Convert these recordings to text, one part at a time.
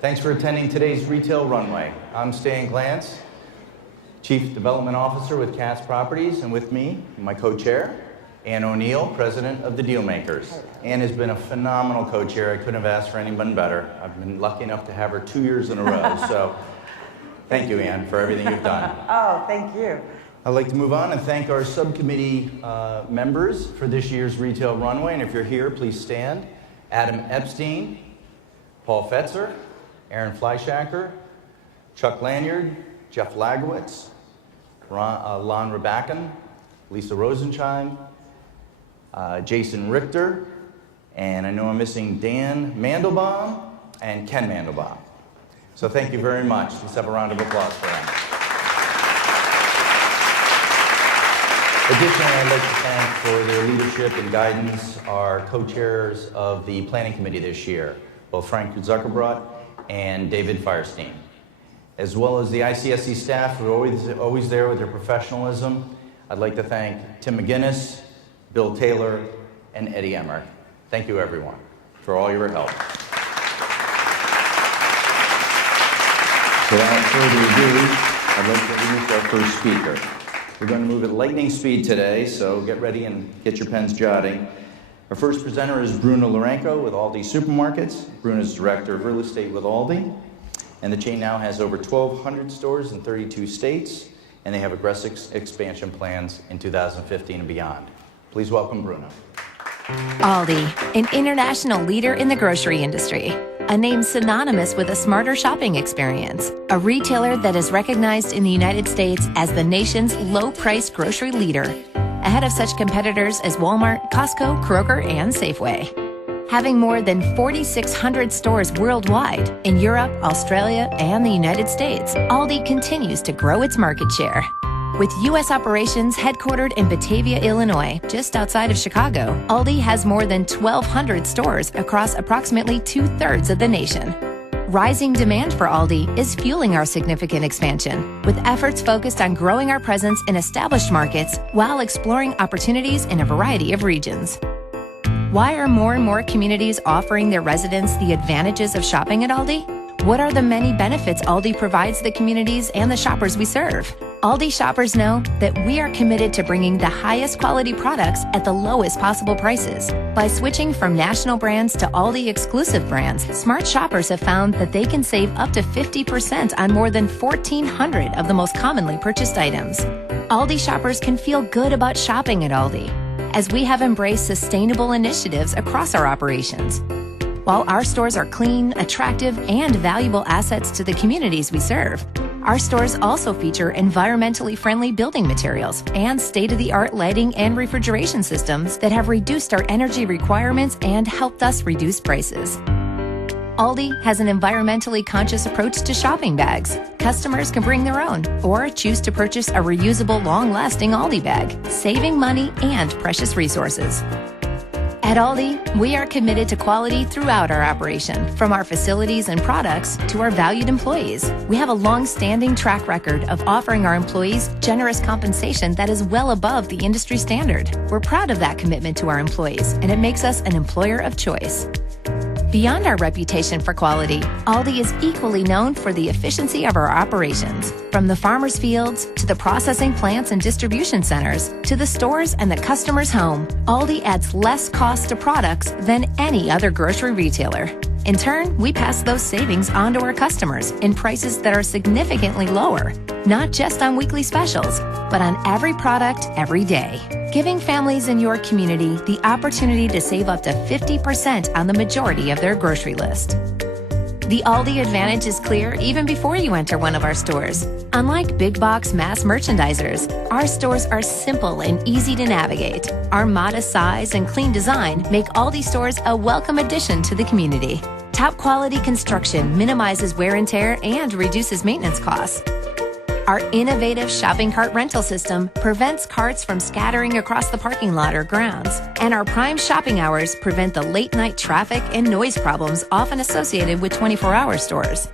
Thanks for attending today's Retail Runway. I'm Stan Glantz, Chief Development Officer with Katz Properties, and with me, my co-chair, Ann O'Neill, President of the Dealmakers. Ann has been a phenomenal co-chair. I couldn't have asked for anyone better. I've been lucky enough to have her 2 years in a row, so thank you, Ann, for everything you've done. Oh, thank you. I'd like to move on and thank our subcommittee members for this year's Retail Runway, and if you're here, please stand. Adam Epstein, Paul Fetzer, Aaron Fleischacker, Chuck Lanyard, Jeff Lagowitz, Lon Rabakin, Lisa Rosenschein, Jason Richter, and I know I'm missing Dan Mandelbaum and Ken Mandelbaum. So thank you very much. Let's have a round of applause for them. Additionally, I'd like to thank for their leadership and guidance our co-chairs of the Planning Committee this year, both Frank Zuckerbrot and David Firestein, as well as the ICSC staff who are always there with their professionalism. I'd like to thank Tim McGinnis, Bill Taylor, and Eddie Emmer. Thank you, everyone, for all your help. So without further ado, I'd like to introduce our first speaker. We're going to move at lightning speed today, so get ready and get your pens jotting. Our first presenter is Bruno Lourenco with Aldi Supermarkets. Bruno is Director of Real Estate with Aldi, and the chain now has over 1,200 stores in 32 states, and they have aggressive expansion plans in 2015 and beyond. Please welcome Bruno. Aldi, an international leader in the grocery industry, a name synonymous with a smarter shopping experience, a retailer that is recognized in the United States as the nation's low-price grocery leader, ahead of such competitors as Walmart, Costco, Kroger, and Safeway. Having more than 4,600 stores worldwide in Europe, Australia, and the United States, Aldi continues to grow its market share. With U.S. operations headquartered in Batavia, Illinois, just outside of Chicago, Aldi has more than 1,200 stores across approximately 2/3 of the nation. Rising demand for Aldi is fueling our significant expansion, with efforts focused on growing our presence in established markets while exploring opportunities in a variety of regions. Why are more and more communities offering their residents the advantages of shopping at Aldi? What are the many benefits Aldi provides the communities and the shoppers we serve? Aldi shoppers know that we are committed to bringing the highest quality products at the lowest possible prices. By switching from national brands to Aldi exclusive brands, smart shoppers have found that they can save up to 50% on more than 1,400 of the most commonly purchased items. Aldi shoppers can feel good about shopping at Aldi, as we have embraced sustainable initiatives across our operations. While our stores are clean, attractive, and valuable assets to the communities we serve, our stores also feature environmentally friendly building materials and state-of-the-art lighting and refrigeration systems that have reduced our energy requirements and helped us reduce prices. Aldi has an environmentally conscious approach to shopping bags. Customers can bring their own or choose to purchase a reusable, long-lasting Aldi bag, saving money and precious resources. At Aldi, we are committed to quality throughout our operation, from our facilities and products to our valued employees. We have a long-standing track record of offering our employees generous compensation that is well above the industry standard. We're proud of that commitment to our employees, and it makes us an employer of choice. Beyond our reputation for quality, Aldi is equally known for the efficiency of our operations. From the farmers' fields, to the processing plants and distribution centers, to the stores and the customer's home, Aldi adds less cost to products than any other grocery retailer. In turn, we pass those savings on to our customers in prices that are significantly lower, not just on weekly specials, but on every product, every day, giving families in your community the opportunity to save up to 50% on the majority of their grocery list. The Aldi advantage is clear even before you enter one of our stores. Unlike big box mass merchandisers, our stores are simple and easy to navigate. Our modest size and clean design make Aldi stores a welcome addition to the community. Top quality construction minimizes wear and tear and reduces maintenance costs. Our innovative shopping cart rental system prevents carts from scattering across the parking lot or grounds, and our prime shopping hours prevent the late-night traffic and noise problems often associated with 24-hour stores.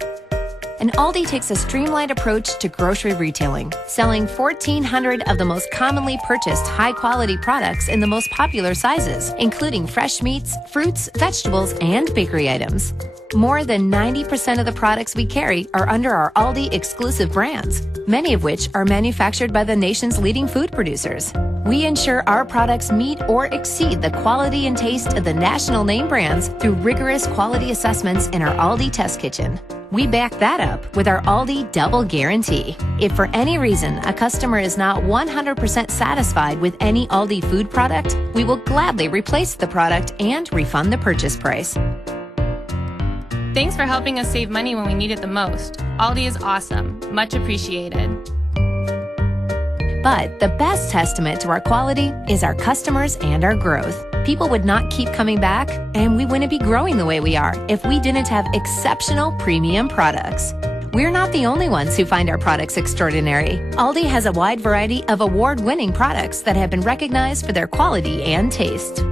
And Aldi takes a streamlined approach to grocery retailing, selling 1,400 of the most commonly purchased high-quality products in the most popular sizes, including fresh meats, fruits, vegetables, and bakery items. More than 90% of the products we carry are under our Aldi exclusive brands, many of which are manufactured by the nation's leading food producers. We ensure our products meet or exceed the quality and taste of the national name brands through rigorous quality assessments in our Aldi test kitchen. We back that up with our Aldi Double Guarantee. If for any reason a customer is not 100% satisfied with any Aldi food product, we will gladly replace the product and refund the purchase price. Thanks for helping us save money when we need it the most. Aldi is awesome. Much appreciated. But the best testament to our quality is our customers and our growth. People would not keep coming back, and we wouldn't be growing the way we are if we didn't have exceptional premium products. We're not the only ones who find our products extraordinary. Aldi has a wide variety of award-winning products that have been recognized for their quality and taste.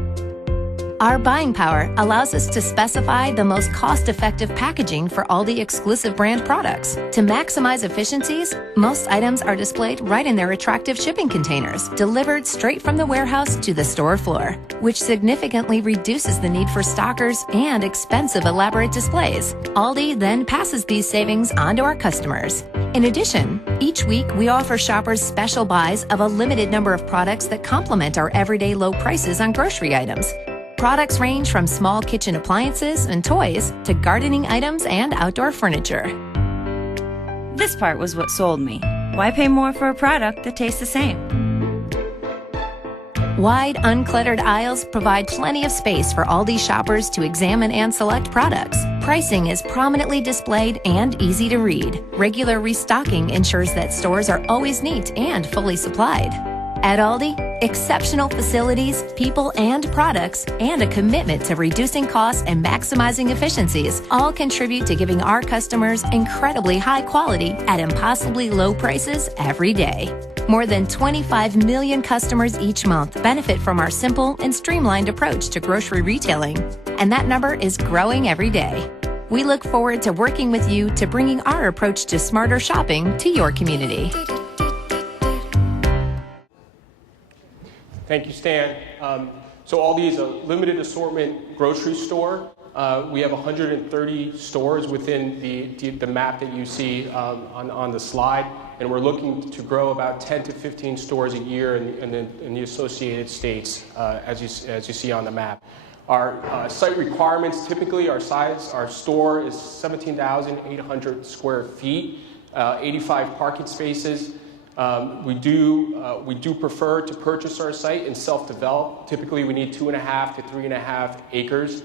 Our buying power allows us to specify the most cost-effective packaging for Aldi exclusive brand products. To maximize efficiencies, most items are displayed right in their attractive shipping containers, delivered straight from the warehouse to the store floor, which significantly reduces the need for stockers and expensive elaborate displays. Aldi then passes these savings on to our customers. In addition, each week we offer shoppers special buys of a limited number of products that complement our everyday low prices on grocery items. Products range from small kitchen appliances and toys to gardening items and outdoor furniture. This part was what sold me. Why pay more for a product that tastes the same? Wide, uncluttered aisles provide plenty of space for Aldi shoppers to examine and select products. Pricing is prominently displayed and easy to read. Regular restocking ensures that stores are always neat and fully supplied. At Aldi, exceptional facilities, people, and products, and a commitment to reducing costs and maximizing efficiencies all contribute to giving our customers incredibly high quality at impossibly low prices every day. More than 25 million customers each month benefit from our simple and streamlined approach to grocery retailing, and that number is growing every day. We look forward to working with you to bringing our approach to smarter shopping to your community. Thank you, Stan. So Aldi is a limited assortment grocery store. We have 130 stores within the map that you see on the slide, and we're looking to grow about 10 to 15 stores a year in the associated states, as you see on the map. Our site requirements, typically our store is 17,800 square feet, 85 parking spaces. We do prefer to purchase our site and self-develop. Typically, we need 2.5 to 3.5 acres.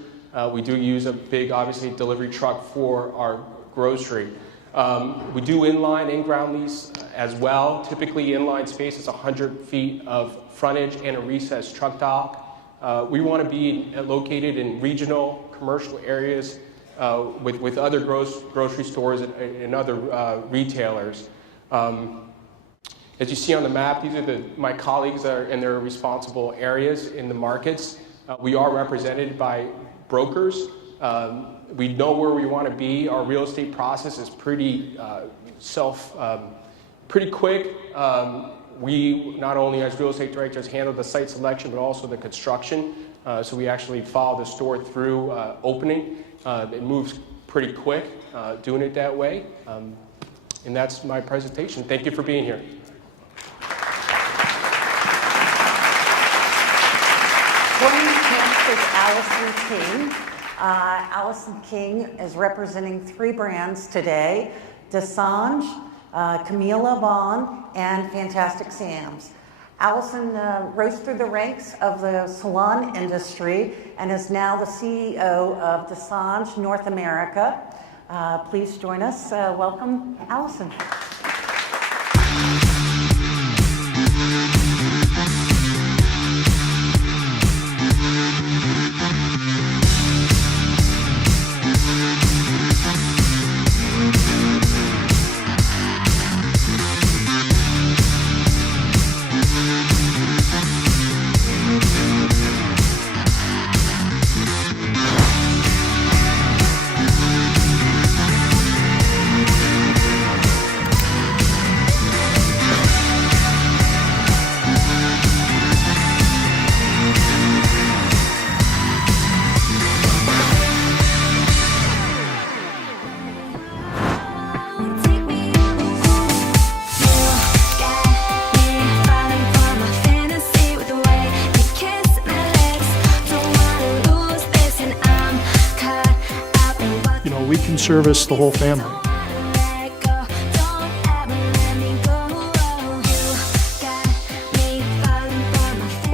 We do use a big, obviously, delivery truck for our grocery. We do in-ground lease as well. Typically, inline space is 100 feet of frontage and a recessed truck dock. We want to be located in regional commercial areas with other grocery stores and other retailers. As you see on the map, these are my colleagues that are in their responsible areas in the markets. We are represented by brokers. We know where we want to be. Our real estate process is pretty quick. We, not only as real estate directors, handle the site selection, but also the construction. So we actually follow the store through opening. It moves pretty quick doing it that way. And that's my presentation. Thank you for being here. Joining us is Allison King. Allison King is representing 3 brands today: Desange, Camila Bon, and Fantastic Sam's. Allison rose through the ranks of the salon industry and is now the CEO of Desange North America. Please join us. Welcome, Allison. service the whole family.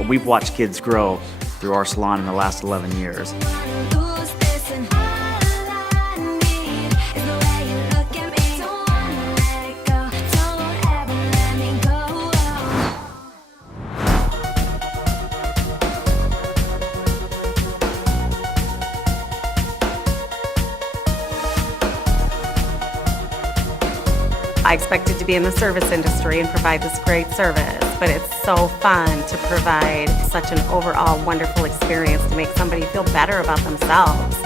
We've watched kids grow through our salon in the last 11 years. I expected to be in the service industry and provide this great service, but it's so fun to provide such an overall wonderful experience to make somebody feel better about themselves.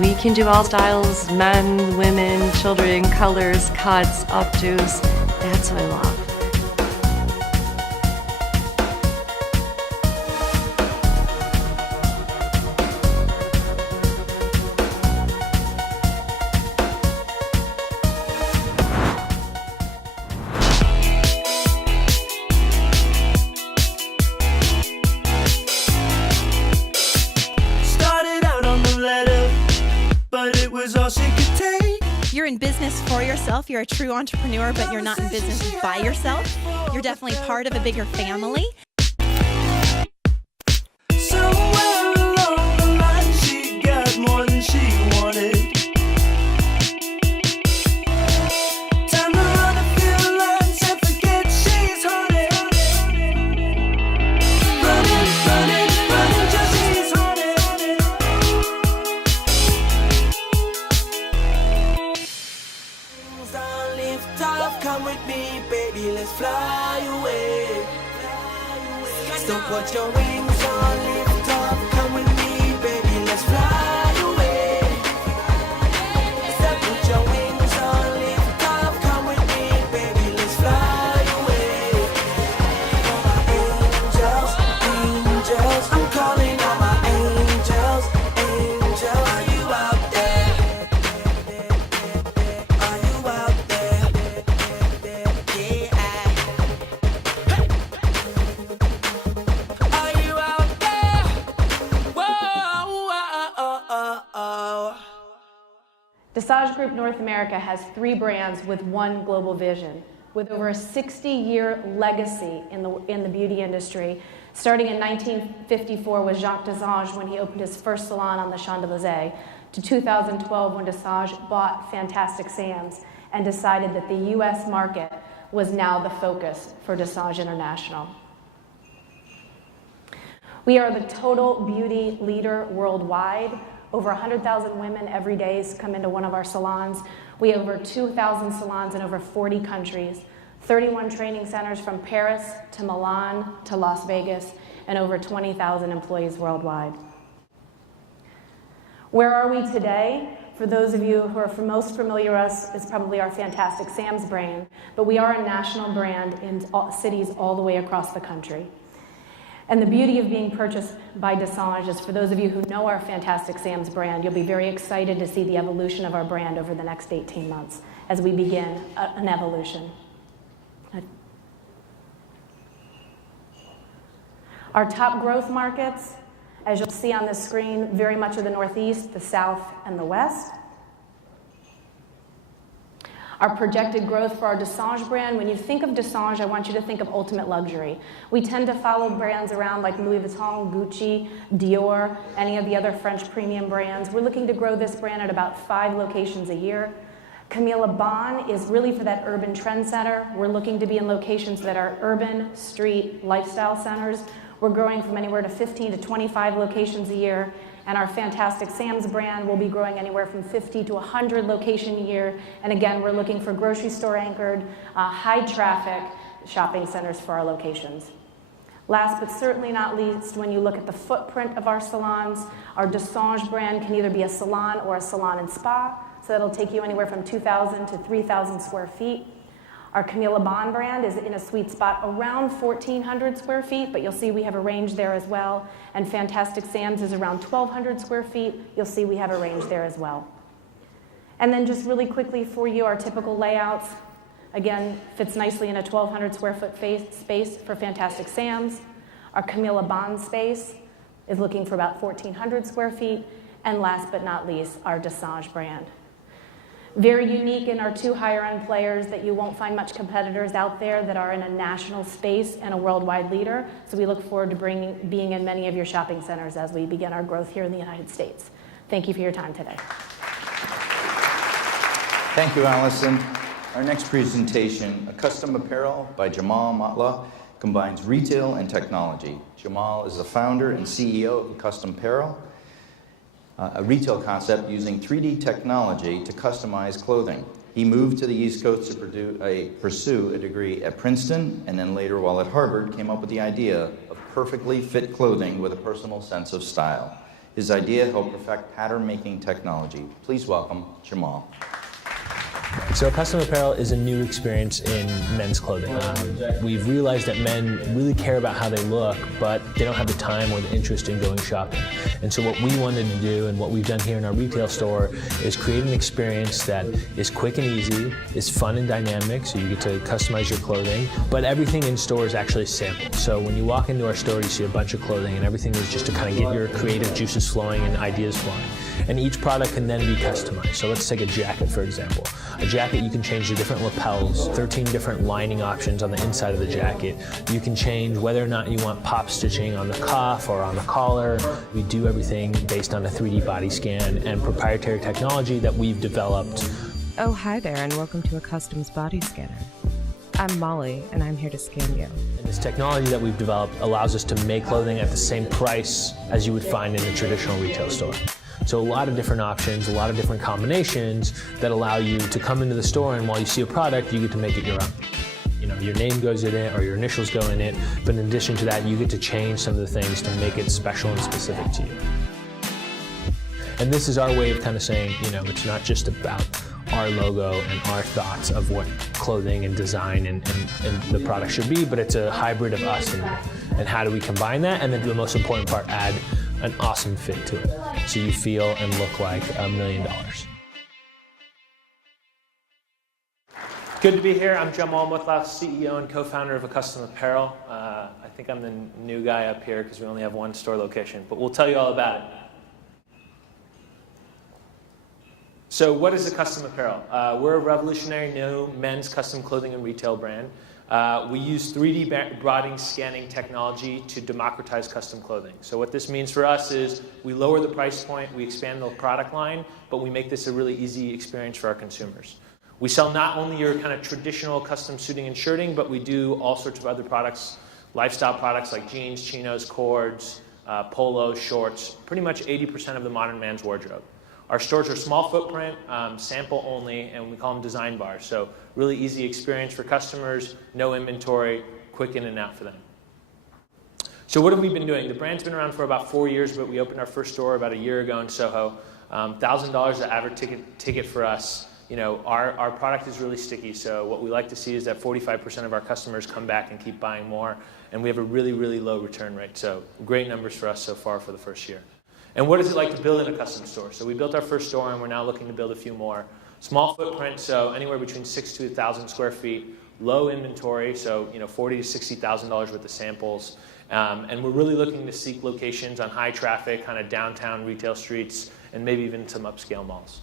We can do all styles, men, women, children, colors, cuts, updos. That's what I love. You're in business for yourself. You're a true entrepreneur, but you're not in business by yourself. You're definitely part of a bigger family. Somewhere along the line, she got more than she wanted. Time to run a few lines and forget she's haunted. Running, running, running, just she's haunted. I'll lift off, come with me, baby, let's fly away. So put your wings on, lift off, come with me, baby, let's fly away. So put your wings on, lift off, come with me, baby, let's fly away. All my angels, angels, I'm calling all my angels, angels. Are you out there? Are you out there? Yeah. Are you out there? Whoa, Desage Group North America has 3 brands with one global vision, with over a 60-year legacy in the beauty industry, starting in 1954 with Jacques Desage when he opened his first salon on the Champs-Élysées, to 2012 when Desage bought Fantastic Sam's and decided that the U.S. market was now the focus for Desage International. We are the total beauty leader worldwide. Over 100,000 women every day come into one of our salons. We have over 2,000 salons in over 40 countries, 31 training centers from Paris to Milan to Las Vegas, and over 20,000 employees worldwide. Where are we today? For those of you who are most familiar with us, is probably our Fantastic Sam's brand, but we are a national brand in cities all the way across the country. And the beauty of being purchased by Desage is, for those of you who know our Fantastic Sam's brand, you'll be very excited to see the evolution of our brand over the next 18 months as we begin an evolution. Our top growth markets, as you'll see on the screen, very much of the Northeast, the South, and the West. Our projected growth for our Desage brand, when you think of Desage, I want you to think of ultimate luxury. We tend to follow brands around like Louis Vuitton, Gucci, Dior, any of the other French premium brands. We're looking to grow this brand at about 5 locations a year. Camilla Bon is really for that urban trend center. We're looking to be in locations that are urban, street, lifestyle centers. We're growing from anywhere to 15 to 25 locations a year. And our Fantastic Sam's brand will be growing anywhere from 50 to 100 locations a year. And again, we're looking for grocery store anchored, high traffic shopping centers for our locations. Last but certainly not least, when you look at the footprint of our salons, our Desage brand can either be a salon or a salon and spa. So that'll take you anywhere from 2,000 to 3,000 square feet. Our Camilla Bon brand is in a sweet spot around 1,400 square feet, but you'll see we have a range there as well. And Fantastic Sam's is around 1,200 square feet. You'll see we have a range there as well. And then just really quickly for you, our typical layouts. Again, fits nicely in a 1,200 square foot space for Fantastic Sam's. Our Camilla Bond space is looking for about 1,400 square feet. And last but not least, our Desange brand. Very unique in our two higher end players that you won't find much competitors out there that are in a national space and a worldwide leader. So we look forward to being in many of your shopping centers as we begin our growth here in the United States. Thank you for your time today. Thank you, Allison. Our next presentation, A Custom Apparel by Jamal Matla, combines retail and technology. Jamal is the founder and CEO of Custom Apparel, a retail concept using 3D technology to customize clothing. He moved to the East Coast to pursue a degree at Princeton, and then later while at Harvard came up with the idea of perfectly fit clothing with a personal sense of style. His idea helped perfect pattern-making technology. Please welcome Jamal. So custom apparel is a new experience in men's clothing. We've realized that men really care about how they look, but they don't have the time or the interest in going shopping. And so what we wanted to do and what we've done here in our retail store is create an experience that is quick and easy, is fun and dynamic, so you get to customize your clothing, but everything in store is actually sampled. So when you walk into our store, you see a bunch of clothing and everything is just to kind of get your creative juices flowing and ideas flowing. And each product can then be customized. So let's take a jacket, for example. A jacket, you can change the different lapels, 13 different lining options on the inside of the jacket. You can change whether or not you want pop stitching on the cuff or on the collar. We do everything based on a 3D body scan and proprietary technology that we've developed. Oh, hi there, and welcome to A Customs Body Scanner. I'm Molly, and I'm here to scan you. And this technology that we've developed allows us to make clothing at the same price as you would find in a traditional retail store. So a lot of different options, a lot of different combinations that allow you to come into the store, and while you see a product, you get to make it your own. You know, your name goes in it or your initials go in it, but in addition to that, you get to change some of the things to make it special and specific to you. And this is our way of kind of saying, you know, it's not just about our logo and our thoughts of what clothing and design and the product should be, but it's a hybrid of us and how do we combine that, and then the most important part, add an awesome fit to it, so you feel and look like $1 million. Good to be here. I'm Jamal Matla, CEO and co-founder of A Custom Apparel. I think I'm the new guy up here because we only have one store location, but we'll tell you all about it. So what is A Custom Apparel? We're a revolutionary new men's custom clothing and retail brand. We use 3D body scanning technology to democratize custom clothing. So what this means for us is we lower the price point, we expand the product line, but we make this a really easy experience for our consumers. We sell not only your kind of traditional custom suiting and shirting, but we do all sorts of other products, lifestyle products like jeans, chinos, cords, polos, shorts, pretty much 80% of the modern man's wardrobe. Our stores are small footprint, sample only, and we call them design bars. So really easy experience for customers, no inventory, quick in and out for them. So what have we been doing? The brand's been around for about 4 years, but we opened our first store about a year ago in Soho. $1,000 the average ticket for us. You know, our product is really sticky, so what we like to see is that 45% of our customers come back and keep buying more, and we have a really, really low return rate. So great numbers for us so far for the first year. And what is it like to build in a custom store? So we built our first store, and we're now looking to build a few more. Small footprint, so anywhere between 6,000 to 1,000 square feet. Low inventory, so you know, $40,000 to $60,000 worth of samples. And we're really looking to seek locations on high traffic, kind of downtown retail streets, and maybe even some upscale malls.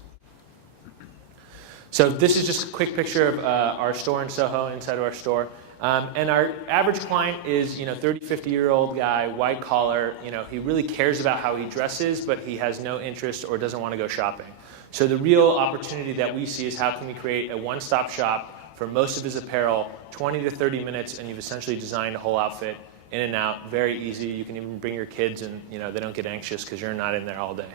So this is just a quick picture of our store in Soho, inside of our store. And our average client is, you know, 30, 50-year-old guy, white collar. You know, he really cares about how he dresses, but he has no interest or doesn't want to go shopping. So the real opportunity that we see is how can we create a one-stop shop for most of his apparel, 20 to 30 minutes, and you've essentially designed a whole outfit in and out, very easy. You can even bring your kids, and you know they don't get anxious because you're not in there all day.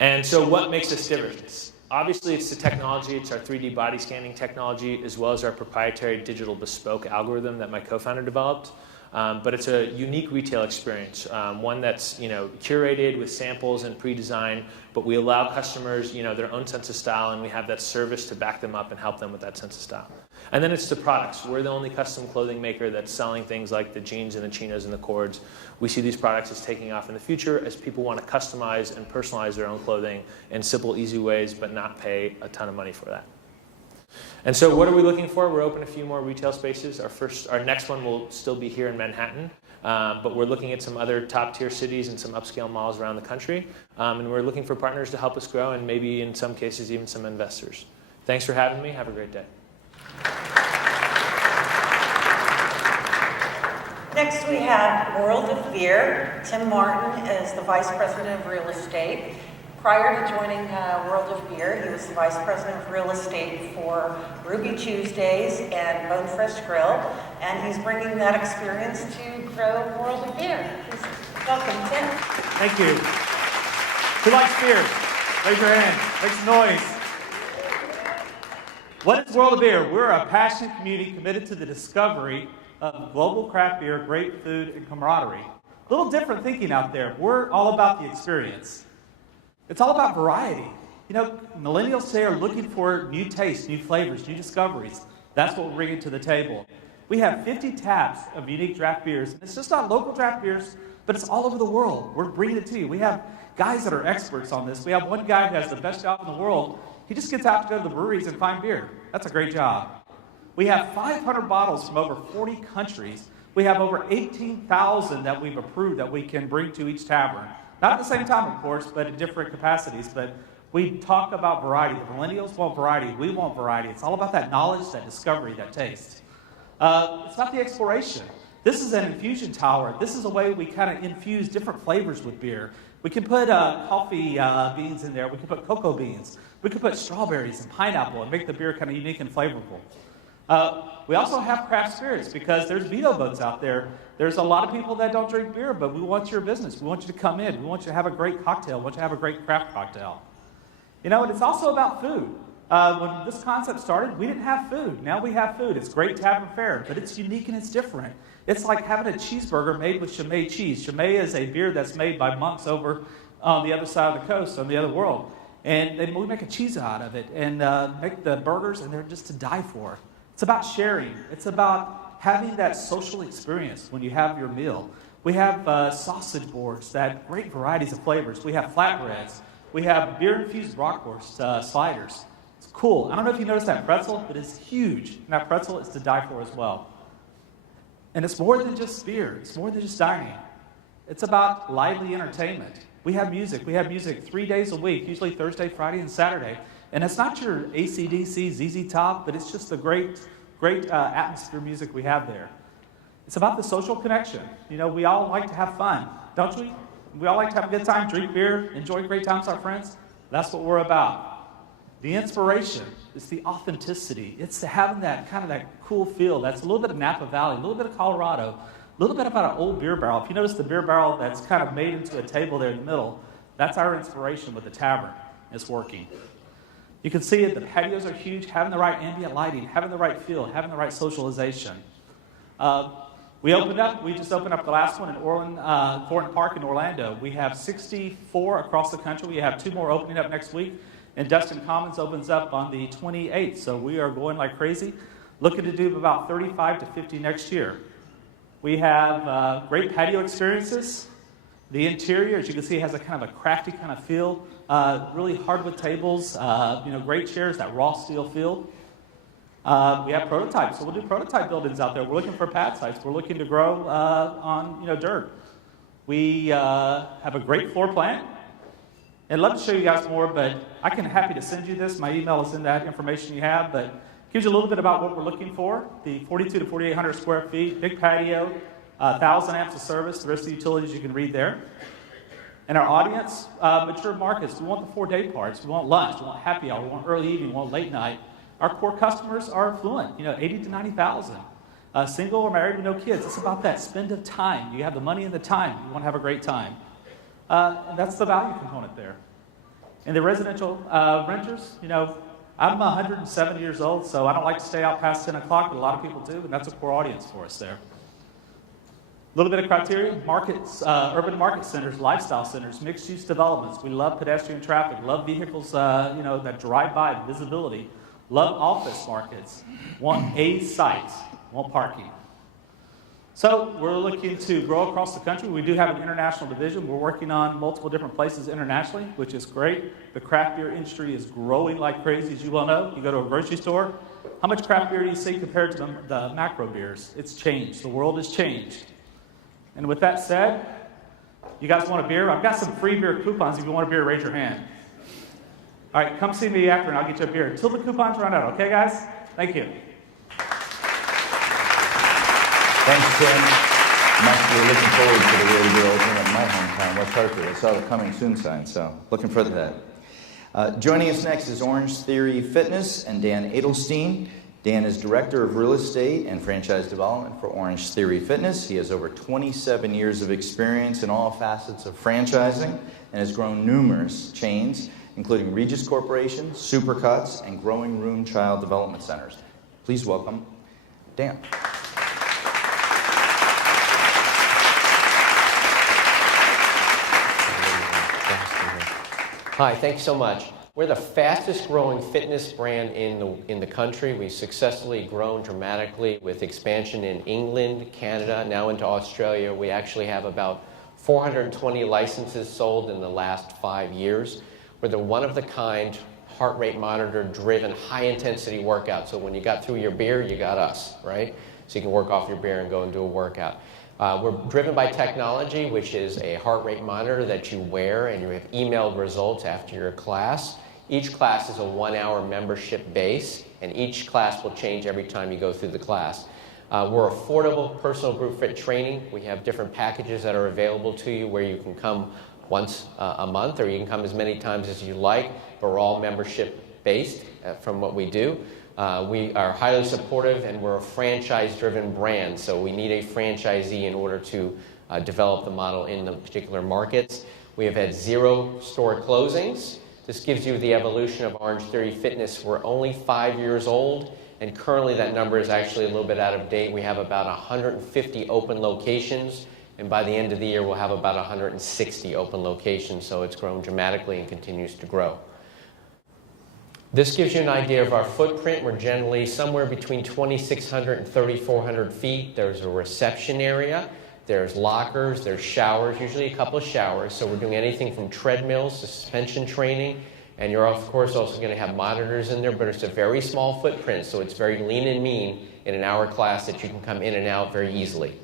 And so what makes us different? Obviously, it's the technology. It's our 3D body scanning technology, as well as our proprietary digital bespoke algorithm that my co-founder developed. But it's a unique retail experience, one that's curated with samples and pre-designed. But we allow customers their own sense of style, and we have that service to back them up and help them with that sense of style. And then it's the products. We're the only custom clothing maker that's selling things like the jeans and the chinos and the cords. We see these products as taking off in the future as people want to customize and personalize their own clothing in simple, easy ways, but not pay a ton of money for that. And so what are we looking for? We're open a few more retail spaces. Our next one will still be here in Manhattan, but we're looking at some other top-tier cities and some upscale malls around the country. And we're looking for partners to help us grow and maybe in some cases even some investors. Thanks for having me. Have a great day. Next we have World of Beer. Tim Martin is the Vice President of Real Estate. Prior to joining World of Beer, he was the Vice President of Real Estate for Ruby Tuesdays and Bonefresh Grill, and he's bringing that experience to grow World of Beer. Please welcome, Tim. Thank you. Who likes beer? Raise your hand. Make some noise. What is World of Beer? We're a passionate community committed to the discovery of global craft beer, great food, and camaraderie. A little different thinking out there. We're all about the experience. It's all about variety. You know, millennials today are looking for new tastes, new flavors, new discoveries. That's what we're bringing to the table. We have 50 taps of unique draft beers. It's just not local draft beers, but it's all over the world. We're bringing it to you. We have guys that are experts on this. We have one guy who has the best job in the world. He just gets out to go to the breweries and find beer. That's a great job. We have 500 bottles from over 40 countries. We have over 18,000 that we've approved that we can bring to each tavern. Not at the same time, of course, but in different capacities. But we talk about variety. The millennials want variety. We want variety. It's all about that knowledge, that discovery, that taste. It's about the exploration. This is an infusion tower. This is a way we kind of infuse different flavors with beer. We can put coffee beans in there. We can put cocoa beans. We can put strawberries and pineapple and make the beer kind of unique and flavorful. We also have craft spirits because there's veto boats out there. There's a lot of people that don't drink beer, but we want your business. We want you to come in. We want you to have a great cocktail. We want you to have a great craft cocktail. You know, and it's also about food. When this concept started, we didn't have food. Now we have food. It's great tavern fare, but it's unique and it's different. It's like having a cheeseburger made with Chimay cheese. Chimay is a beer that's made by monks over on the other side of the coast, on the other world. And we make a cheese out of it and make the burgers, and they're just to die for. It's about sharing. It's about having that social experience when you have your meal. We have sausage boards, that great varieties of flavors. We have flatbreads. We have beer-infused bratwurst sliders. It's cool. I don't know if you noticed that pretzel, but it's huge. And that pretzel is to die for as well. And it's more than just beer. It's more than just dining. It's about lively entertainment. We have music. We have music 3 days a week, usually Thursday, Friday, and Saturday. And it's not your AC/DC, ZZ Top, but it's just the great atmosphere music we have there. It's about the social connection. You know, we all like to have fun, don't we? We all like to have a good time, drink beer, enjoy great times with our friends. That's what we're about. The inspiration is the authenticity. It's having that kind of that cool feel. That's a little bit of Napa Valley, a little bit of Colorado, a little bit about an old beer barrel. If you notice the beer barrel that's kind of made into a table there in the middle, that's our inspiration with the tavern. It's working. You can see it, the patios are huge, having the right ambient lighting, having the right feel, having the right socialization. We just opened up the last one in Thornton Park in Orlando. We have 64 across the country. We have 2 more opening up next week. And Destin Commons opens up on the 28th. So we are going like crazy, looking to do about 35 to 50 next year. We have great patio experiences. The interior, as you can see, has a kind of a crafty kind of feel. Really hardwood tables, great chairs, that raw steel feel. We have prototypes, so we'll do prototype buildings out there. We're looking for pad sites. We're looking to grow on dirt. We have a great floor plan. I'd love to show you guys more, but I can happy to send you this. My email is in that information you have, but it gives you a little bit about what we're looking for. The 4,200 to 4,800 square feet, big patio, 1,000 amps of service. The rest of the utilities you can read there. And our audience, mature markets. We want the 4-day parts. We want lunch. We want happy hour. We want early evening. We want late night. Our core customers are affluent, 80 to 90,000. Single or married with no kids. It's about that spend of time. You have the money and the time. You want to have a great time. And that's the value component there. And the residential renters, I'm 107 years old, so I don't like to stay out past 10 o'clock, but a lot of people do, and that's a core audience for us there. A little bit of criteria: markets, urban market centers, lifestyle centers, mixed-use developments. We love pedestrian traffic, love vehicles, that drive by, visibility. Love office markets. Want A sites. Want parking. So we're looking to grow across the country. We do have an international division. We're working on multiple different places internationally, which is great. The craft beer industry is growing like crazy, as you well know. You go to a grocery store, how much craft beer do you see compared to the macro beers? It's changed. The world has changed. And with that said, you guys want a beer? I've got some free beer coupons. If you want a beer, raise your hand. All right, come see me after and I'll get you a beer until the coupons run out. Okay, guys? Thank you. Thanks, Tim. I'm actually looking forward to the Real Beer opening at my hometown, West Hartford. I saw the coming soon sign, so looking forward to that. Joining us next is Orange Theory Fitness and Dan Adelstein. Dan is Director of Real Estate and Franchise Development for Orange Theory Fitness. He has over 27 years of experience in all facets of franchising and has grown numerous chains, including Regis Corporation, Supercuts, and Growing Room Child Development Centers. Please welcome Dan. Hi, thanks so much. We're the fastest growing fitness brand in the country. We've successfully grown dramatically with expansion in England, Canada, now into Australia. We actually have about 420 licenses sold in the last 5 years. We're the one-of-the-kind, heart rate monitor-driven, high-intensity workout. So when you got through your beer, you got us, right? So you can work off your beer and go and do a workout. We're driven by technology, which is a heart rate monitor that you wear and you have emailed results after your class. Each class is a 1-hour membership base, and each class will change every time you go through the class. We're affordable personal group fit training. We have different packages that are available to you where you can come once a month, or you can come as many times as you like, but we're all membership based from what we do. We are highly supportive, and we're a franchise-driven brand, so we need a franchisee in order to develop the model in the particular markets. We have had 0 store closings. This gives you the evolution of Orange Theory Fitness. We're only 5 years old, and currently that number is actually a little bit out of date. We have about 150 open locations, and by the end of the year we'll have about 160 open locations, so it's grown dramatically and continues to grow. This gives you an idea of our footprint. We're generally somewhere between 2,600 and 3,400 feet. There's a reception area, there's lockers, there's showers, usually a couple of showers. So we're doing anything from treadmills to suspension training. And you're, of course, also going to have monitors in there, but it's a very small footprint, so it's very lean and mean in an hour class that you can come in and out very easily.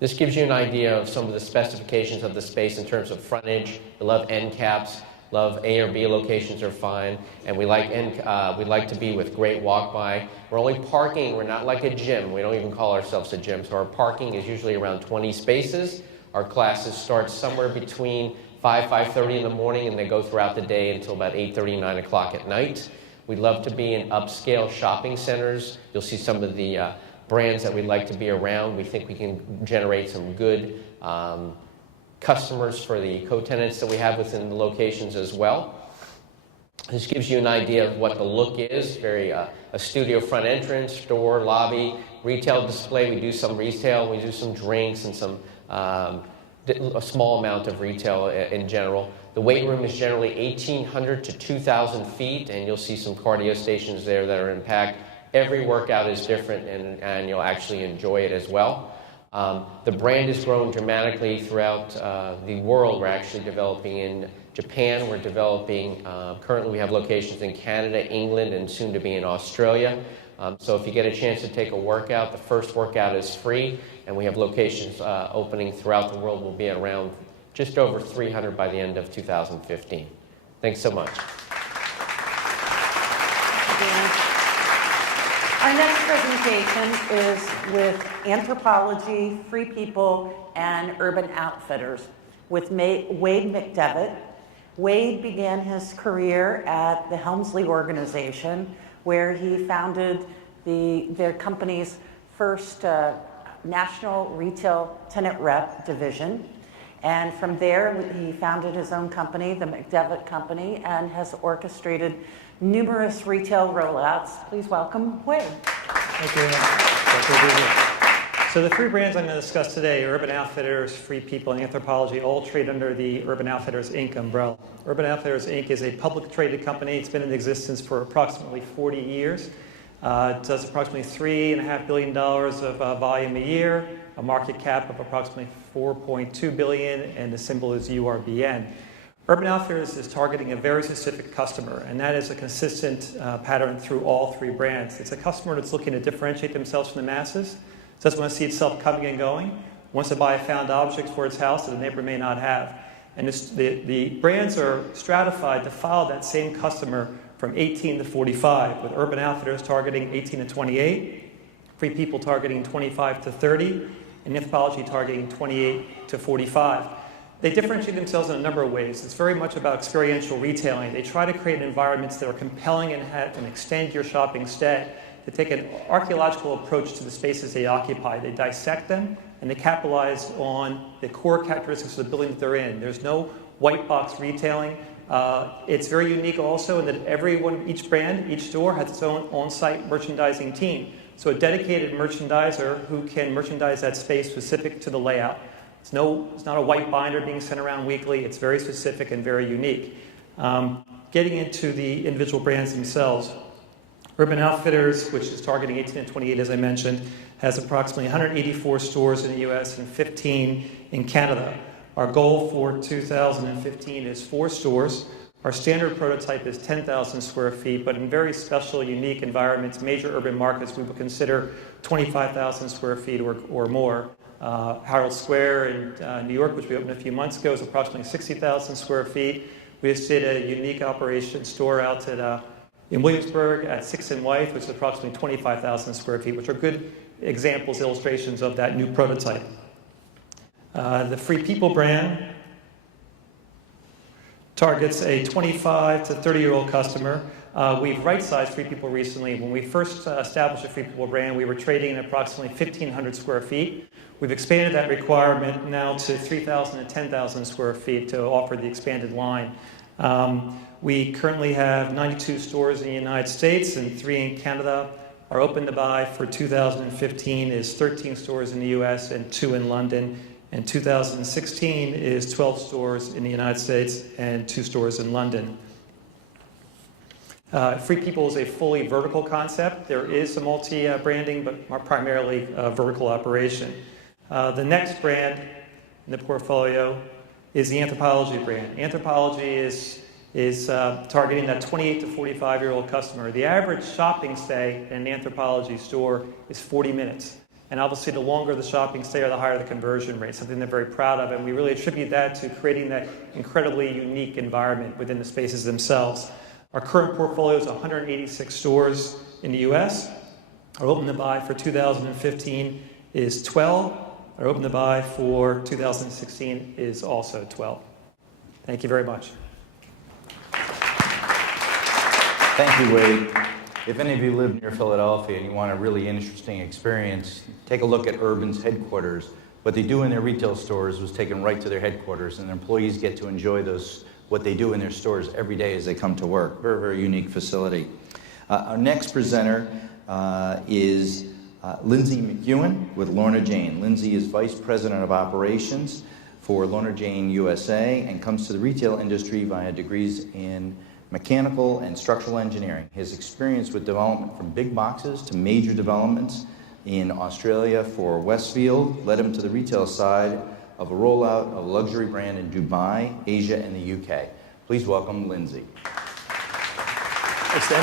This gives you an idea of some of the specifications of the space in terms of frontage. We love end caps. Love A or B locations are fine, and we like to be with great walk-by. We're only parking, we're not like a gym. We don't even call ourselves a gym, so our parking is usually around 20 spaces. Our classes start somewhere between 5:30 in the morning, and they go throughout the day until about 8:30, 9 o'clock at night. We love to be in upscale shopping centers. You'll see some of the brands that we'd like to be around. We think we can generate some good customers for the co-tenants that we have within the locations as well. This gives you an idea of what the look is. Very a studio front entrance, store, lobby, retail display. We do some retail, we do some drinks and some a small amount of retail in general. The weight room is generally 1,800 to 2,000 feet, and you'll see some cardio stations there that are in packed. Every workout is different, and you'll actually enjoy it as well. The brand has grown dramatically throughout the world. We're actually developing in Japan. We're developing, currently we have locations in Canada, England, and soon to be in Australia. So if you get a chance to take a workout, the first workout is free, and we have locations opening throughout the world. We'll be at around just over 300 by the end of 2015. Thanks so much. Our next presentation is with Anthropology, Free People, and Urban Outfitters with Wade McDevitt. Wade began his career at the Helmsley organization, where he founded their company's first national retail tenant rep division. And from there, he founded his own company, the McDevitt Company, and has orchestrated numerous retail rollouts. Please welcome Wade. Thank you. Thank you. So the three brands I'm going to discuss today, Urban Outfitters, Free People, and Anthropology, all trade under the Urban Outfitters, Inc. umbrella. Urban Outfitters, Inc. is a public traded company. It's been in existence for approximately 40 years. It does approximately $3.5 billion of volume a year, a market cap of approximately $4.2 billion, and the symbol is URBN. Urban Outfitters is targeting a very specific customer, and that is a consistent pattern through all three brands. It's a customer that's looking to differentiate themselves from the masses, doesn't want to see itself coming and going, wants to buy a found object for its house that the neighbor may not have. And the brands are stratified to follow that same customer from 18 to 45, with Urban Outfitters targeting 18 to 28, Free People targeting 25 to 30, and Anthropologie targeting 28 to 45. They differentiate themselves in a number of ways. It's very much about experiential retailing. They try to create environments that are compelling and extend your shopping stay. They take an archaeological approach to the spaces they occupy. They dissect them, and they capitalize on the core characteristics of the building that they're in. There's no white box retailing. It's very unique also in that each brand, each store has its own on-site merchandising team. So a dedicated merchandiser who can merchandise that space specific to the layout. It's not a white binder being sent around weekly. It's very specific and very unique. Getting into the individual brands themselves, Urban Outfitters, which is targeting 18 to 28, as I mentioned, has approximately 184 stores in the U.S. and 15 in Canada. Our goal for 2015 is 4 stores. Our standard prototype is 10,000 square feet, but in very special, unique environments, major urban markets, we would consider 25,000 square feet or more. Herald Square in New York, which we opened a few months ago, is approximately 60,000 square feet. We just did a unique operation store out in Williamsburg at 6 and Wythe, which is approximately 25,000 square feet, which are good examples, illustrations of that new prototype. The Free People brand targets a 25 to 30-year-old customer. We've right-sized Free People recently. When we first established the Free People brand, we were trading at approximately 1,500 square feet. We've expanded that requirement now to 3,000 to 10,000 square feet to offer the expanded line. We currently have 92 stores in the United States and 3 in Canada. Our open to buy for 2015 is 13 stores in the US and 2 in London. And 2016 is 12 stores in the United States and 2 stores in London. Free People is a fully vertical concept. There is some multi-branding, but primarily a vertical operation. The next brand in the portfolio is the Anthropologie brand. Anthropologie is targeting that 28 to 45-year-old customer. The average shopping stay in an Anthropologie store is 40 minutes. And obviously, the longer the shopping stay, the higher the conversion rate, something they're very proud of. And we really attribute that to creating that incredibly unique environment within the spaces themselves. Our current portfolio is 186 stores in the US. Our open to buy for 2015 is 12. Our open to buy for 2016 is also 12. Thank you very much. Thank you, Wade. If any of you live near Philadelphia and you want a really interesting experience, take a look at Urban's headquarters. What they do in their retail stores was taken right to their headquarters, and their employees get to enjoy what they do in their stores every day as they come to work. Very, very unique facility. Our next presenter is Lindsay McEwen with Lorna Jane. Lindsay is Vice President of Operations for Lorna Jane USA and comes to the retail industry via degrees in mechanical and structural engineering. His experience with development from big boxes to major developments in Australia for Westfield led him to the retail side of a rollout of a luxury brand in Dubai, Asia, and the UK. Please welcome Lindsay. Thanks, Dan.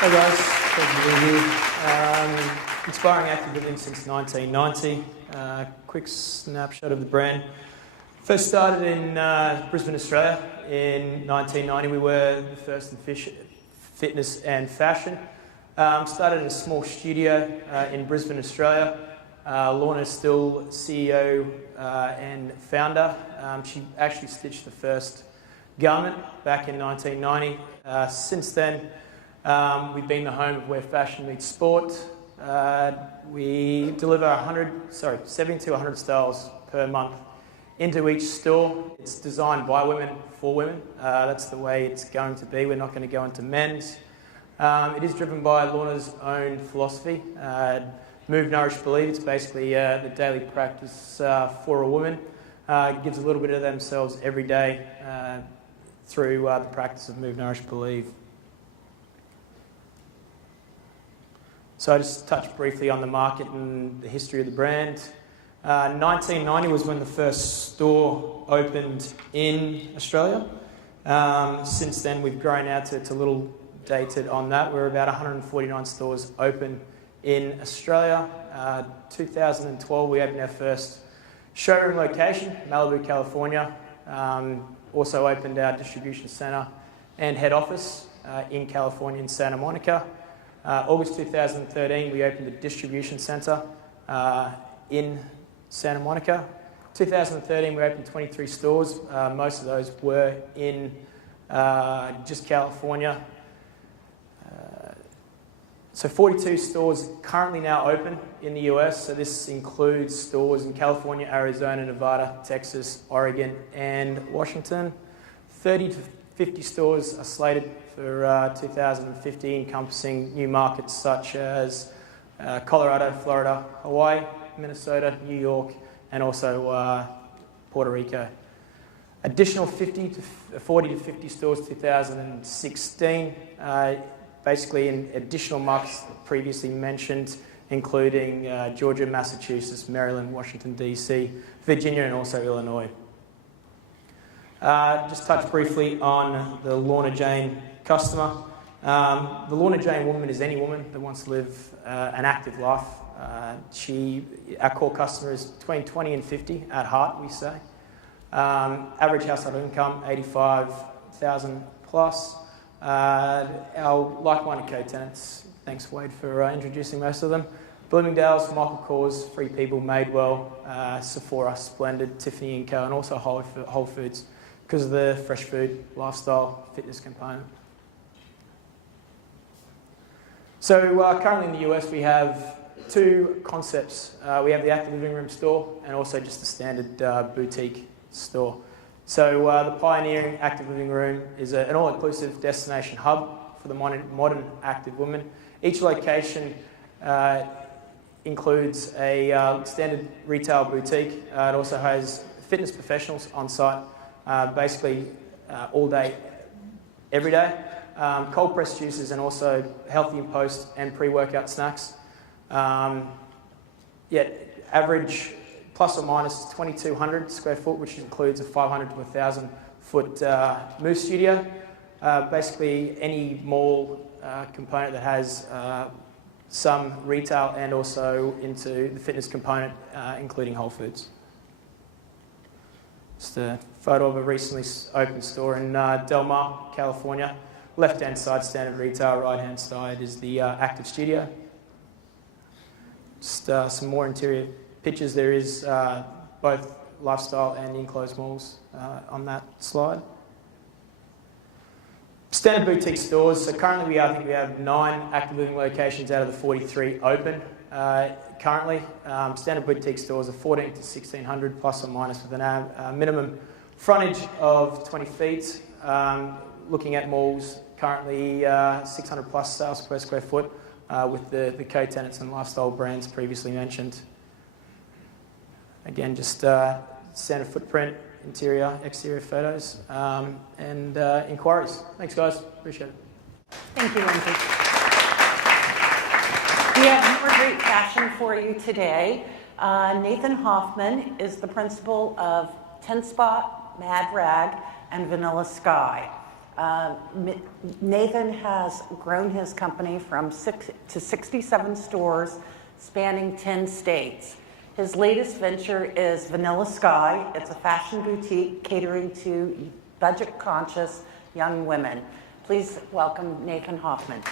Hey guys, thank you for being here. Inspiring active living since 1990. Quick snapshot of the brand. First started in Brisbane, Australia in 1990. We were the first in fitness and fashion. Started in a small studio in Brisbane, Australia. Lorna is still CEO and founder. She actually stitched the first garment back in 1990. Since then, we've been the home of where fashion meets sport. We deliver 70 to 100 styles per month into each store. It's designed by women for women. That's the way it's going to be. We're not going to go into men's. It is driven by Lorna's own philosophy. Move, Nourish, Believe. It's basically the daily practice for a woman. It gives a little bit of themselves every day through the practice of Move, Nourish, Believe. So I just touched briefly on the market and the history of the brand. 1990 was when the first store opened in Australia. Since then, we've grown out to a little dated on that. We're about 149 stores open in Australia. 2012, we opened our first showroom location, Malibu, California. Also opened our distribution centre and head office in California in Santa Monica. August 2013, we opened the distribution centre in Santa Monica. 2013, we opened 23 stores. Most of those were in just California. So 42 stores currently now open in the US. So this includes stores in California, Arizona, Nevada, Texas, Oregon, and Washington. 30 to 50 stores are slated for 2015, encompassing new markets such as Colorado, Florida, Hawaii, Minnesota, New York, and also Puerto Rico. Additional 40 to 50 stores 2016, basically in additional markets previously mentioned, including Georgia, Massachusetts, Maryland, Washington, D.C., Virginia, and also Illinois. Just touch briefly on the Lorna Jane customer. The Lorna Jane woman is any woman that wants to live an active life. Our core customer is between 20 and 50 at heart, we say. Average household income, 85,000 plus. Our like-minded co-tenants, thanks Wade for introducing most of them. Bloomingdale's, Michael Kors, Free People, Madewell, Sephora, Splendid, Tiffany & Co, and also Whole Foods because of the fresh food, lifestyle, fitness component. So currently in the US we have two concepts. We have the active living room store and also just the standard boutique store. So the pioneering active living room is an all-inclusive destination hub for the modern active woman. Each location includes a standard retail boutique. It also has fitness professionals on site, basically all day, every day. Cold pressed juices and also healthy post and pre-workout snacks. Average plus or minus 2,200 square foot, which includes a 500 to 1,000 foot move studio. Basically any mall component that has some retail and also into the fitness component, including Whole Foods. Just a photo of a recently opened store in Del Mar, California. Left-hand side, standard retail. Right-hand side is the active studio. Just some more interior pictures. There is both lifestyle and enclosed malls on that slide. Standard boutique stores. So currently I think we have 9 active living locations out of the 43 open. Currently, standard boutique stores are 1,400 to 1,600 plus or minus with a minimum frontage of 20 feet. Looking at malls, currently 600 plus sales per square foot with the co-tenants and lifestyle brands previously mentioned. Again, just standard footprint, interior, exterior photos, and inquiries. Thanks, guys. Appreciate it. Thank you, Lindsay. We have more great fashion for you today. Nathan Hoffman is the principal of 10 Spot, Mad Rag, and Vanilla Sky. Nathan has grown his company from 6 to 67 stores spanning 10 states. His latest venture is Vanilla Sky. It's a fashion boutique catering to budget-conscious young women. Please welcome Nathan Hoffman.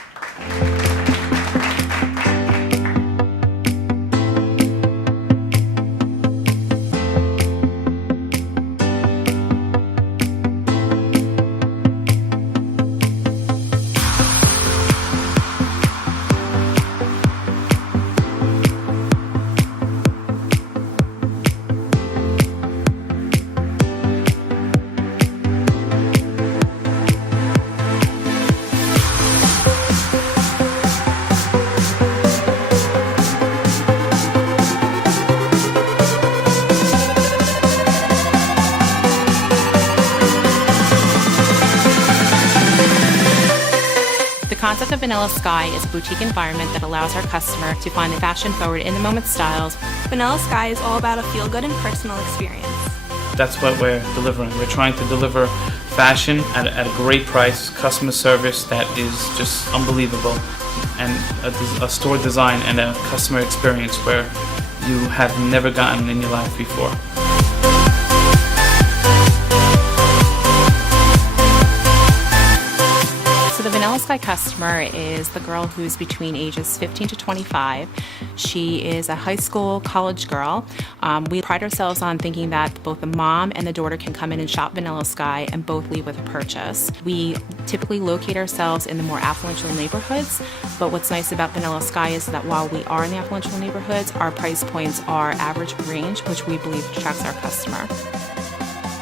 The concept of Vanilla Sky is a boutique environment that allows our customer to find the fashion-forward, in-the-moment styles. Vanilla Sky is all about a feel-good and personal experience. That's what we're delivering. We're trying to deliver fashion at a great price, customer service that is just unbelievable, and a store design and a customer experience where you have never gotten in your life before. So the Vanilla Sky customer is the girl who's between ages 15 to 25. She is a high school, college girl. We pride ourselves on thinking that both the mom and the daughter can come in and shop Vanilla Sky and both leave with a purchase. We typically locate ourselves in the more affluential neighborhoods, but what's nice about Vanilla Sky is that while we are in the affluential neighborhoods, our price points are average range, which we believe attracts our customer.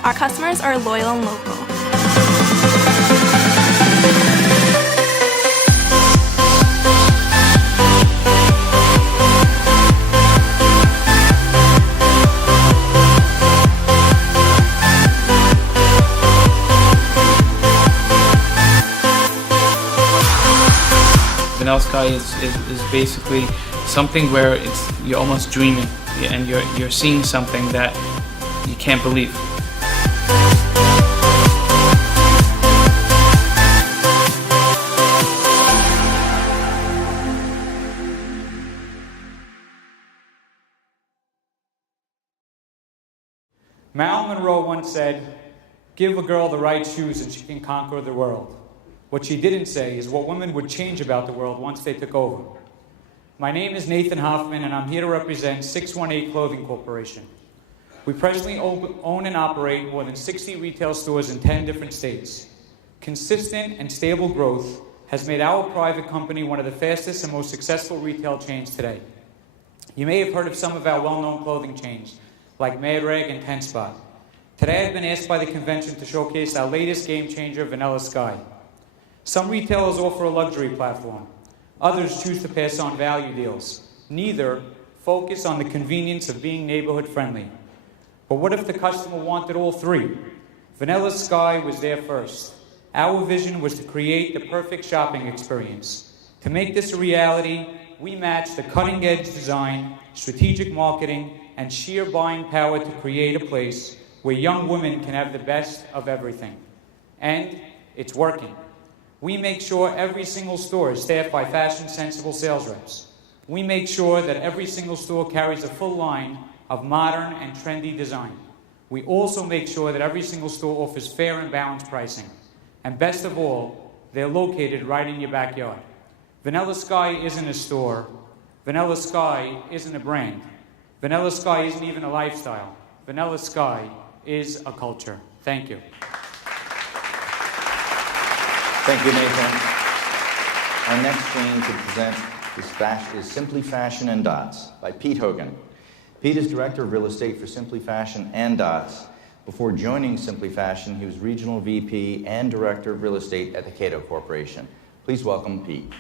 Our customers are loyal and local. Vanilla Sky is basically something where you're almost dreaming, and you're seeing something that you can't believe. Marilyn Monroe once said, "Give a girl the right shoes and she can conquer the world." What she didn't say is what women would change about the world once they took over. My name is Nathan Hoffman, and I'm here to represent 618 Clothing Corporation. We presently own and operate more than 60 retail stores in 10 different states. Consistent and stable growth has made our private company one of the fastest and most successful retail chains today. You may have heard of some of our well-known clothing chains, like Mad Rag and Ten Spot. Today I've been asked by the convention to showcase our latest game changer, Vanilla Sky. Some retailers offer a luxury platform. Others choose to pass on value deals. Neither focus on the convenience of being neighborhood friendly. But what if the customer wanted all three? Vanilla Sky was there first. Our vision was to create the perfect shopping experience. To make this a reality, we matched the cutting-edge design, strategic marketing, and sheer buying power to create a place where young women can have the best of everything. And it's working. We make sure every single store is staffed by fashion-sensible sales reps. We make sure that every single store carries a full line of modern and trendy design. We also make sure that every single store offers fair and balanced pricing. And best of all, they're located right in your backyard. Vanilla Sky isn't a store. Vanilla Sky isn't a brand. Vanilla Sky isn't even a lifestyle. Vanilla Sky is a culture. Thank you. Thank you, Nathan. Our next chain to present is Simply Fashion and Dots by Pete Hogan. Pete is Director of Real Estate for Simply Fashion and Dots. Before joining Simply Fashion, he was Regional VP and Director of Real Estate at the Cato Corporation. Please welcome Pete.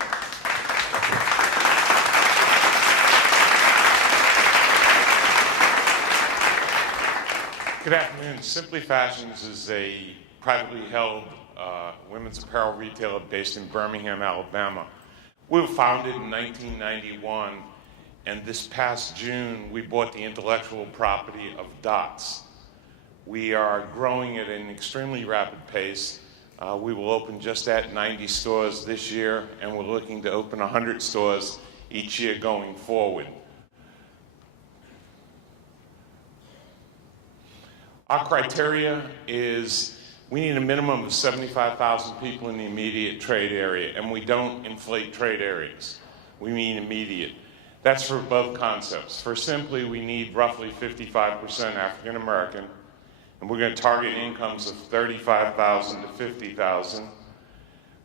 Good afternoon. Simply Fashions is a privately held women's apparel retailer based in Birmingham, Alabama. We were founded in 1991, and this past June we bought the intellectual property of Dots. We are growing at an extremely rapid pace. We will open just at 90 stores this year, and we're looking to open 100 stores each year going forward. Our criteria is we need a minimum of 75,000 people in the immediate trade area, and we don't inflate trade areas. We mean immediate. That's for both concepts. For Simply, we need roughly 55% African American, and we're going to target incomes of $35,000 to $50,000.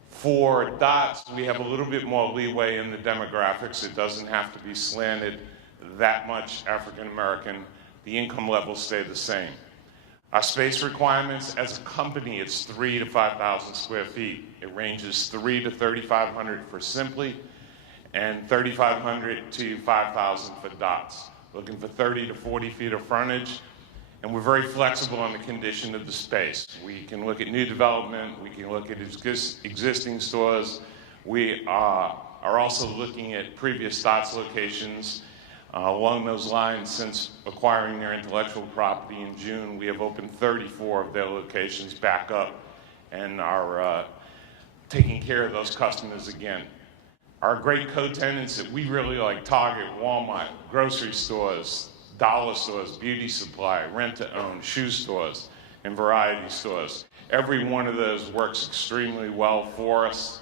For Dots, we have a little bit more leeway in the demographics. It doesn't have to be slanted that much African American. The income levels stay the same. Our space requirements, as a company, it's 3,000 to 5,000 square feet. It ranges 3,000 to 3,500 for Simply, and 3,500 to 5,000 for Dots. Looking for 30 to 40 feet of frontage, and we're very flexible on the condition of the space. We can look at new development, we can look at existing stores, We are also looking at previous Dots locations. Along those lines, since acquiring their intellectual property in June, we have opened 34 of their locations back up and are taking care of those customers again. Our great co-tenants that we really like: Target, Walmart, grocery stores, dollar stores, beauty supply, rent-to-own, shoe stores, and variety stores. Every one of those works extremely well for us.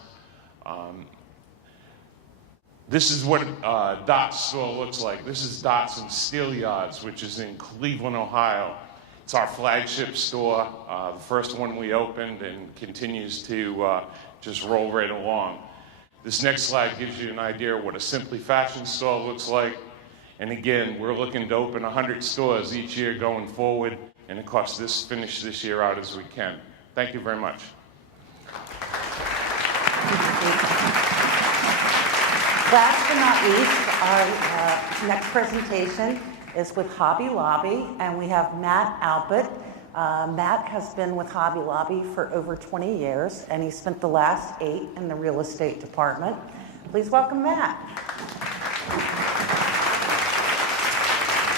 This is what a Dots store looks like. This is Dots in Steel Yards, which is in Cleveland, Ohio. It's our flagship store, the first one we opened, and continues to just roll right along. This next slide gives you an idea of what a Simply Fashion store looks like. And again, we're looking to open 100 stores each year going forward, and of course, finish this year out as we can. Thank you very much. Last but not least, our next presentation is with Hobby Lobby, and we have Matt Albert. Matt has been with Hobby Lobby for over 20 years, and he spent the last 8 in the real estate department. Please welcome Matt.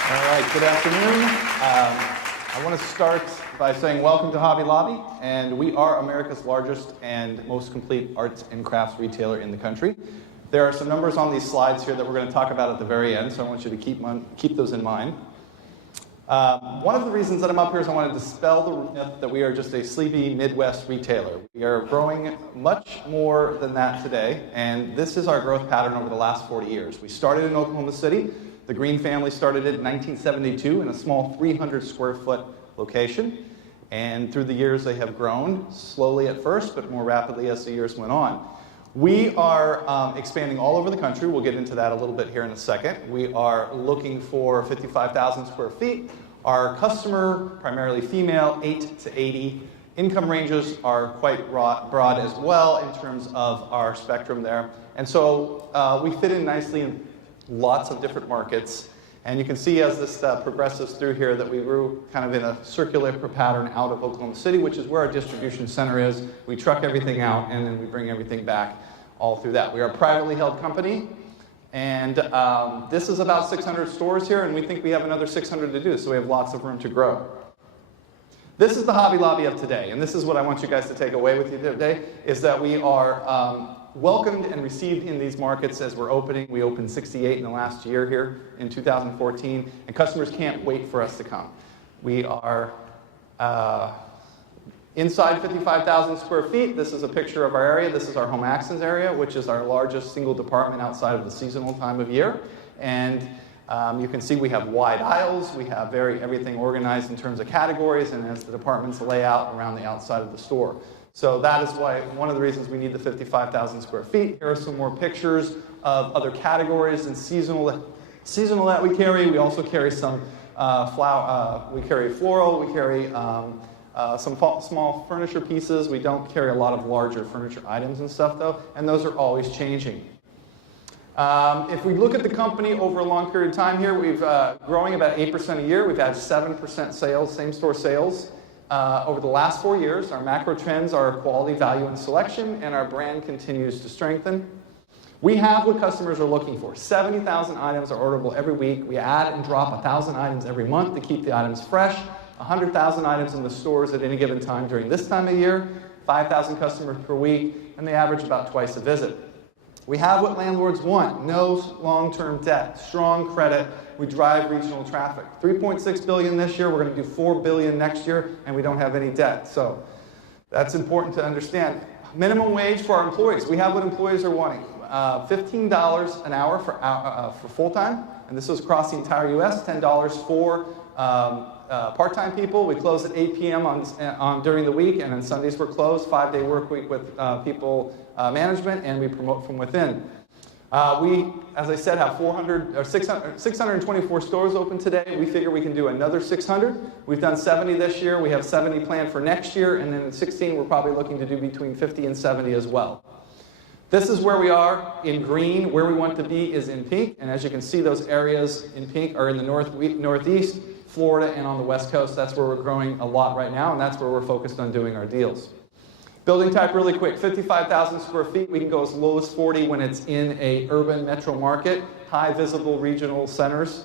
All right, good afternoon. I want to start by saying welcome to Hobby Lobby, and we are America's largest and most complete arts and crafts retailer in the country. There are some numbers on these slides here that we're going to talk about at the very end, so I want you to keep those in mind. One of the reasons that I'm up here is I want to dispel the myth that we are just a sleepy Midwest retailer. We are growing much more than that today, and this is our growth pattern over the last 40 years. We started in Oklahoma City. The Green family started it in 1972 in a small 300 square foot location, and through the years they have grown, slowly at first, but more rapidly as the years went on. We are expanding all over the country. We'll get into that a little bit here in a second. We are looking for 55,000 square feet. Our customer, primarily female, 8 to 80. Income ranges are quite broad as well in terms of our spectrum there. And so we fit in nicely in lots of different markets. And you can see as this progresses through here that we grew kind of in a circular pattern out of Oklahoma City, which is where our distribution center is. We truck everything out, and then we bring everything back all through that. We are a privately held company, and this is about 600 stores here, and we think we have another 600 to do, so we have lots of room to grow. This is the Hobby Lobby of today, and this is what I want you guys to take away with you today, is that we are welcomed and received in these markets as we're opening. We opened 68 in the last year here in 2014, and customers can't wait for us to come. We are inside 55,000 square feet. This is a picture of our area. This is our home accents area, which is our largest single department outside of the seasonal time of year. And you can see we have wide aisles. We have everything organized in terms of categories and as the departments lay out around the outside of the store. So that is why one of the reasons we need the 55,000 square feet. Here are some more pictures of other categories and seasonal that we carry. We also carry some we carry floral. We carry some small furniture pieces. We don't carry a lot of larger furniture items and stuff though, and those are always changing. If we look at the company over a long period of time here, we've growing about 8% a year. We've had 7% sales, same-store sales. Over the last 4 years, our macro trends are quality, value, and selection, and our brand continues to strengthen. We have what customers are looking for. 70,000 items are orderable every week. We add and drop 1,000 items every month to keep the items fresh. 100,000 items in the stores at any given time during this time of year. 5,000 customers per week, and they average about twice a visit. We have what landlords want: no long-term debt, strong credit. We drive regional traffic. $3.6 billion this year. We're going to do $4 billion next year, and we don't have any debt. So that's important to understand. Minimum wage for our employees. We have what employees are wanting. $15 an hour for full-time, and this is across the entire U.S. $10 for part-time people. We close at 8 p.m. during the week, and on Sundays we're closed. 5-day work week with people management, and we promote from within. We, as I said, have 624 stores open today. We figure we can do another 600. We've done 70 this year. We have 70 planned for next year, and then in 16 we're probably looking to do between 50 and 70 as well. This is where we are in green. Where we want to be is in pink, and as you can see, those areas in pink are in the northeast, Florida, and on the West Coast. That's where we're growing a lot right now, and that's where we're focused on doing our deals. Building type really quick, 55,000 square feet. We can go as low as 40 when it's in a urban metro market, high visible regional centers.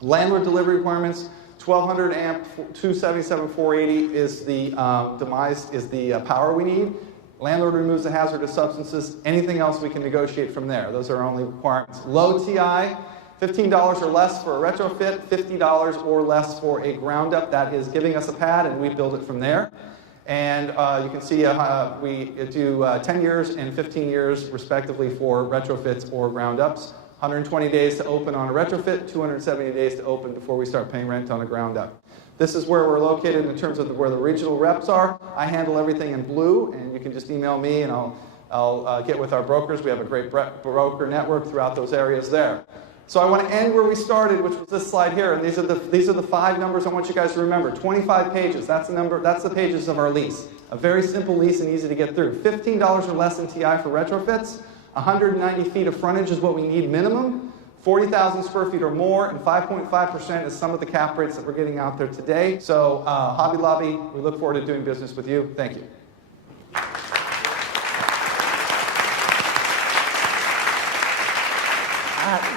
Landlord delivery requirements, 1200 amp, 277, 480 is the power we need. Landlord removes the hazardous substances. Anything else we can negotiate from there. Those are our only requirements. Low TI, $15 or less for a retrofit, $50 or less for a ground up. That is giving us a pad and we build it from there. And you can see we do 10 years and 15 years respectively for retrofits or ground ups. 120 days to open on a retrofit, 270 days to open before we start paying rent on a ground up. This is where we're located in terms of where the regional reps are. I handle everything in blue, and you can just email me and I'll get with our brokers. We have a great broker network throughout those areas there. So I want to end where we started, which was this slide here, and these are the 5 numbers I want you guys to remember. 25 pages, that's the pages of our lease. A very simple lease and easy to get through. $15 or less in TI for retrofits. 190 feet of frontage is what we need minimum. 40,000 square feet or more, and 5.5% is some of the cap rates that we're getting out there today. So Hobby Lobby, we look forward to doing business with you. Thank you.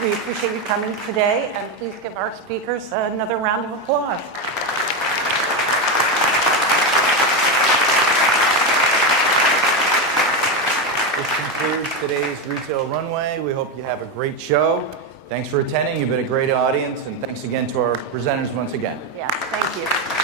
We appreciate you coming today, and please give our speakers another round of applause. This concludes today's Retail Runway. We hope you have a great show. Thanks for attending. You've been a great audience, and thanks again to our presenters once again. Yes, thank you.